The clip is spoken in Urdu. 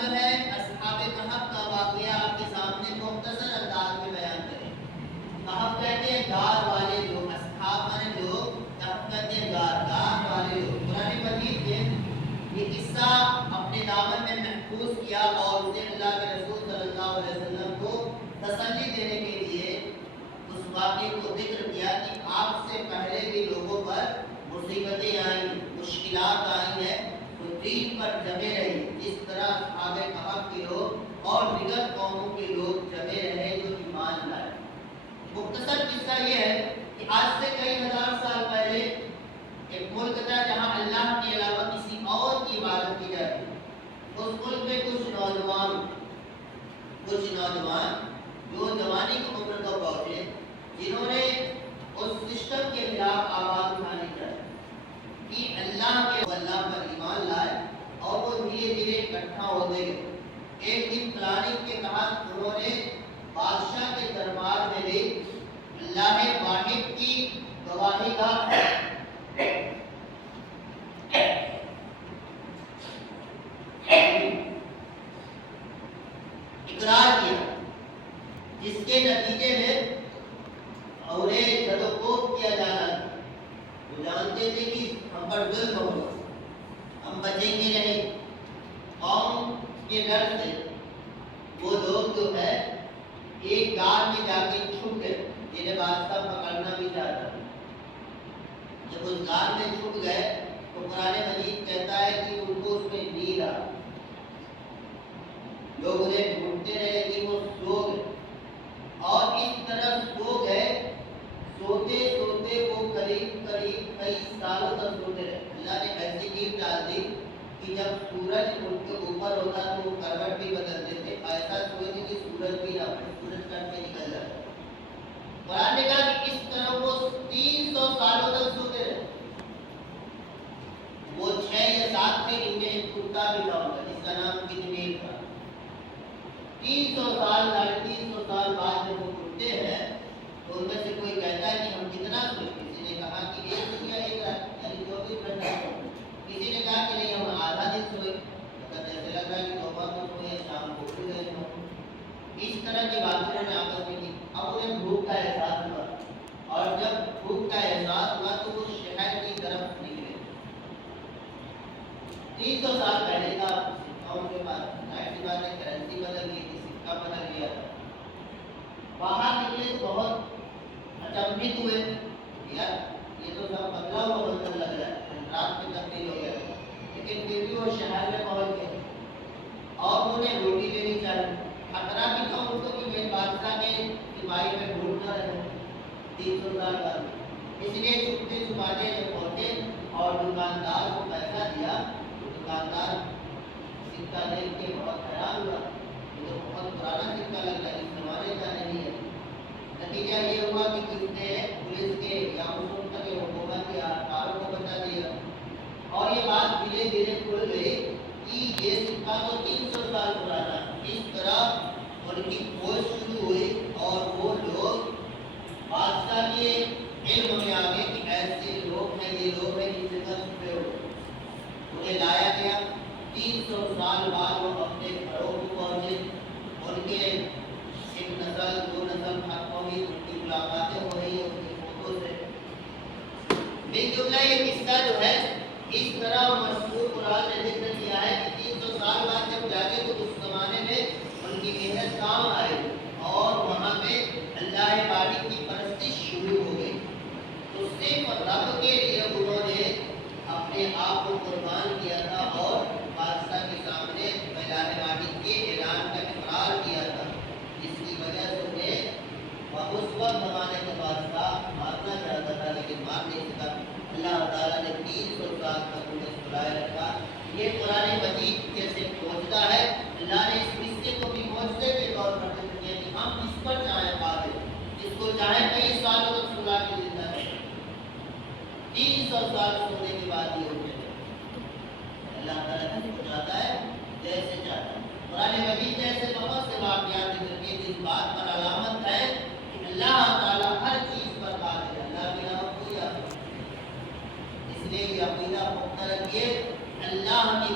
جو ہے اصحاب کہف کا واقعہ آپ کے سامنے مختصر انداز میں بیان کریں۔ کہف کہتے ہیں غار والے لوگ، اصحاب مانے لوگ، کہف کہتے ہیں غار والے لوگ۔ قرآن مجید نے یہ قصہ اپنے دامن میں محفوظ کیا اور اسے اللہ کے رسول صلی اللہ علیہ وسلم کو تسلی دینے کے لیے اس واقعے کو ذکر کیا کہ آپ سے پہلے بھی لوگوں پر مصیبتیں آئیں، مشکلات آئی ہیں، تو دین پر جمے رہے جس طرح اصحاب کہف کے لوگ اور دیگر قوموں کے لوگ جمے رہے جو ایمان لائے۔ مختصر قصہ یہ ہے کہ آج سے کئی ہزار سال پہلے ایک ملک تھا جہاں اللہ کے علاوہ کسی اور کی عبادت کی جاتی۔ اس ملک میں کچھ نوجوان جو جوانی کی عمر کو پہنچے، جنہوں نے اس سسٹم کے خلاف آواز اٹھانی چاہی کہ اللہ پر ایمان لائے، اور وہ دھیرے دھیرے اکٹھا ہوتے گئے۔ ایک دن پلاننگ کے تحت انہوں نے بادشاہ کے دربار میں بھی اللہ واحد کی گواہی کا اقرار کیا، جس کے نتیجے میں انہیں جدوکوب کیا جانا تھا۔ وہ جانتے تھے کہ ہم پر ظلم ہوگا، ہم بچیں گے نہیں۔ قوم کے ڈر سے وہ لوگ جو ہے ایک غار میں جا کے چھپ گئے، جنہیں بادشاہ پکڑنا بھی چاہتا تھا۔ جب اس غار میں چھپ گئے تو قرآن مجید کہتا ہے کہ ان کو اس میں نیند آ، لوگ انہیں ڈھونڈتے رہے لیکن وہ سو گئے، اور اس طرح سو گئے، سوتے سوتے وہ قریب کئی سالوں تک سوتے رہے۔ اللہ نے ایسی نیند ڈال دی کہ جب سورج ان کے اوپر ہوتا تو وہ کروٹ بھی بدلتے تھے، ایسا سوئے تھے کہ سورج بھی نہ پڑے، سورج کٹ کے نکل جاتا۔ قرآن نے کہا کہ اس طرح وہ 300 سالوں تک سوتے رہے۔ وہ 6 یا 7 تھے، ان میں ایک کتا بھی تھا جس کا نام کتمیر تھا۔ 300 سال 350 سال بعد جب وہ اٹھتے ہیں تو ان میں سے کوئی کہتا ہے کہ ہم کتنا سوئے؟ کسی نے کہا کہ 1 دن یا 1 رات، یعنی 24 گھنٹہ۔ کسی نے کہا کہ نہیں ہم آدھا دن سوئے، مطلب جیسے لگ رہا ہے کہ صبح کو سوئے شام کو اٹھ گئے۔ اس طرح کی باتیں انہوں نے آپس میں کی۔ اب انہیں بھوک کا احساس ہوا، اور جب بھوک کا احساس ہوا تو وہ شہر کی طرف نکلے۔ 300 سال پہلے کا سکھاؤں کے بعد ظاہر بات ہے کرنسی بدل گئی تھی، سکہ بدل گیا تھا۔ باہر نکلے تو بہت اچنبھت ہوئے، یار یہ تو سب بدلا ہوا منظر لگ رہا ہے، رات میں تبدیل ہو گیا، لیکن پھر بھی وہ شہر میں پہنچ گئے اور انہیں روٹی لینی چاہیے۔ خطرہ بھی تھا ان کو کہ میرے بادشاہ کے سپاہی میں ڈھونڈ نہ رہے 300 سال بعد۔ اس لیے چھپتے چھپاتے جب پہنچے اور دکاندار کو پیسہ دیا تو دکاندار سکہ دیکھ کے بہت حیران ہوا، یہ تو بہت پرانا سکہ لگ رہا ہے، اس زمانے کا نہیں ہے۔ نتیجہ یہ ہوا کہ کس نے پولیس کے یا حکومت کے اہلکاروں کو بتا دیا، اور یہ بات دھیرے دھیرے کھل گئی کہ یہ سکہ تو 300 سال پرانا ہے۔ اس طرح ان کی کھوج شروع ہوئی اور وہ لوگ بادشاہ کے علم میں آ گئے کہ ایسے لوگ ہیں، یہ لوگ ہیں جن سے چھپے ہوئے۔ انہیں لایا گیا، 300 سال بعد وہ اپنے گھروں کو پہنچے، ان کے ایک نسل 2 نسل ختم ہوئی، ان کی ملاقاتیں ہو رہی ہیں ان کی فوٹو سے۔ بالجملہ یہ قصہ جو ہے اس طرح مشہور قرآن نے ذکر کیا ہے کہ 300 سال بعد جب جاگے تو اس زمانے میں ان کی محنت کام آئے اور وہاں پہ اللہ واحد کی پرستش شروع ہو گئی۔ تو صرف رب کے لیے انہوں نے اپنے آپ کو قربان کیا تھا اور بادشاہ کے سامنے اللہ واحد کے اعلان کا اقرار کیا تھا، جس کی وجہ سے انہیں اس وقت زمانے کا بادشاہ مارنا چاہتا تھا لیکن مار نہیں سکا۔ اللہ تعالیٰ نے 300 سال تک انہیں سلائے رکھا۔ یہ قرآن مجید جیسے پہنچتا ہے، اللہ نے اس قصے کو بھی معجزے کے طور پر ذکر کیا کہ ہم اس پر چاہیں قادر، جس کو چاہیں کئی سالوں تک سلا کے زندہ ہے۔ 300 سال سونے کے بعد یہ اٹھے تھے۔ اللہ تعالیٰ کسی کو چاہتا ہے جیسے چاہتا ہے۔ قرآن مجید جیسے بہت سے واقعات ذکر کیے جس بات پر علامت ہے کہ اللہ تعالیٰ ہر چیز پر قادر ہے، اللہ کے علاوہ کوئی آدمی۔ اس لیے یہ عقیدہ پختہ رکھیے، اللہ کی